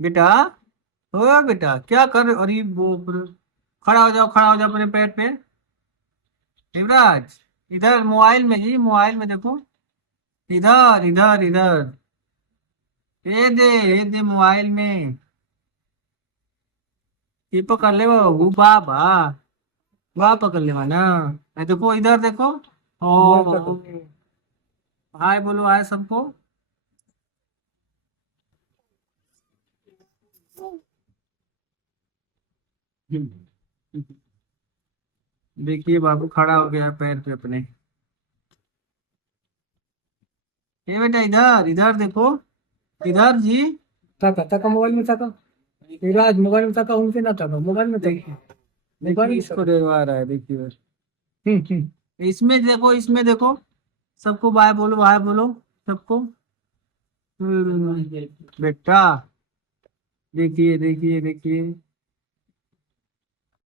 बेटा, ओ बेटा क्या कर रहे हो? अरे बाप रे! खड़ा हो जाओ, खड़ा हो जाओ अपने पैर पे। युवराज, इधर मोबाइल में ही, मोबाइल में देखो। इधर इधर इधर, ये दे मोबाइल में। ये पकड़ ले वो बाबा, वाह पकड़ ले ना। ये देखो, इधर देखो। ओ, हाय बोलो, हाय सबको। देखिए बाबू खड़ा हो गया पैर पे अपने। ये बेटा इधर इधर देखो, इधर जी। तका तका मोबाइल में तका। राज मोबाइल में तका, उनसे ना तका, मोबाइल में तका। मोबाइल देखिए में इसको तका। डरवा रहा है, देखिए। हम्म। इसमें देखो, इसमें देखो। सबको बाय बोलो, बाय बोलो सबको। बेटा, देखिए देखिए देखिए।